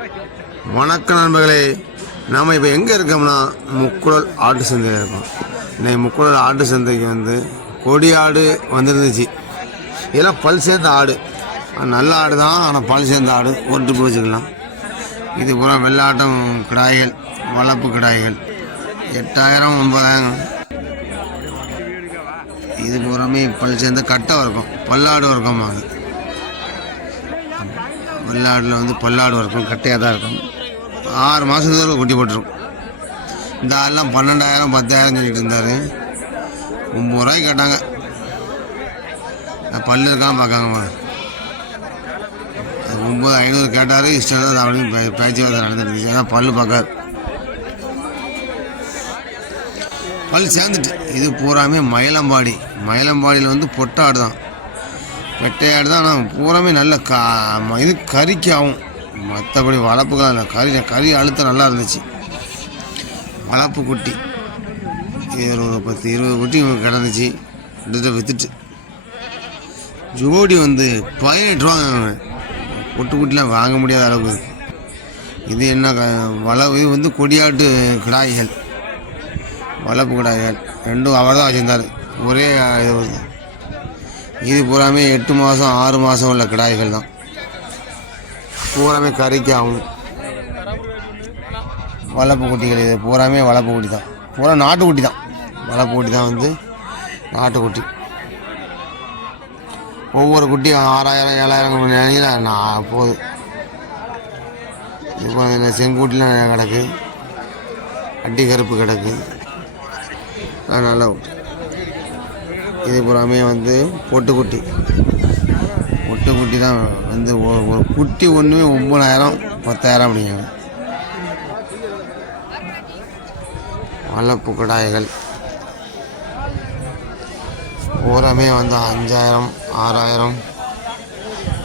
வணக்கம் நண்பர்களே நாம் இப்போ எங்கே இருக்கோம்னா முக்குடல் ஆட்டு சந்தையில் இருக்கோம். இன்னைக்கு முக்குடல் ஆட்டு சந்தைக்கு வந்து கொடி ஆடு வந்துருந்துச்சு. இதெல்லாம் பல் சேர்ந்த ஆடு. நல்ல ஆடு தான் ஆனால் பல் சேர்ந்த ஆடு ஒட்டு ட்ரிப்பு இது பூரா வெள்ளாட்டம் கிடாய்கள் வளர்ப்பு கிடாய்கள். எட்டாயிரம் ஒன்பதாயிரம். இது பூராமே பல் சேர்ந்த கட்டை இருக்கும் பல்லாடு இருக்கும் அது வெள்ளாடில் வந்து பல்லாடு இருக்கும் கட்டையாக தான் இருக்கும் ஆறு மாதத்துக்கு குட்டி போட்டுரும். இந்த ஆள்லாம் பன்னெண்டாயிரம் பத்தாயிரம் சொல்லிட்டு இருந்தார். ஒம்பது ரூபாய்க்கு கேட்டாங்க. நான் பல்லு இருக்கான்னு பார்க்காங்கம்மா அது ஒம்பது ஐநூறு கேட்டார். இஷ்டம் தான் அவனையும் பே பேச்சுவார்த்தை நடந்துருந்துச்சு அதான் பல்லு பார்க்காது. பல் சேர்ந்துட்டு. இது பூராமே மயிலம்பாடி. மயிலம்பாடியில் வந்து பொட்டாடு தான் வெட்டையாடு தான் ஆனால் பூராமே நல்ல கா ம- இது கறிக்கு ஆகும் மற்றபடி வளர்ப்புகள் இல்லை கறி கறி அழுத்தம் நல்லா இருந்துச்சு. வளர்ப்பு குட்டி. இருபது பத்து இருபது குட்டி கிடந்துச்சு. கிட்டத்தட்ட வித்துட்டு. ஜோடி வந்து பதினெட்டு ரூபா பொட்டு குட்டிலாம் வாங்க முடியாத அளவுக்கு. இது என்ன வளவு இது வந்து கொடியாட்டு கிடாய்கள். வளர்ப்பு கிடாய்கள். ரெண்டும் அவர் தான் வச்சுருந்தார். ஒரே இது ஒரு- இது பூராமே எட்டு மாதம் ஆறு மாதம் உள்ள கிடாய்கள் தான். பூராமே கறிக்கு ஆகும் வளர்ப்பு குட்டிகள் இது பூராமே வளர்ப்பு குட்டி தான். பூரா நாட்டுக்குட்டி தான். வளர்ப்பு குட்டி தான் வந்து நாட்டுக்குட்டி ஒவ்வொரு குட்டியும் ஆறாயிரம் ஏழாயிரம் நினைக்கிற நான் போகுது. இப்போ இந்த செங்கூட்டிலாம் கிடக்கு. அட்டி கருப்பு கிடக்கு. அதனால் இது புறாமே வந்து பொட்டுக்குட்டி. பொட்டுக்குட்டி தான் வந்து ஒரு குட்டி ஒன்றுமே ஒம்பதாயிரம் பத்தாயிரம் அப்படிங்க வளர்ப்பு கடாய்கள். பூராமே வந்து அஞ்சாயிரம் ஆறாயிரம்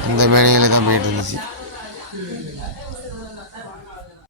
இந்த மேடையில் தான் போயிட்டு இருந்துச்சு.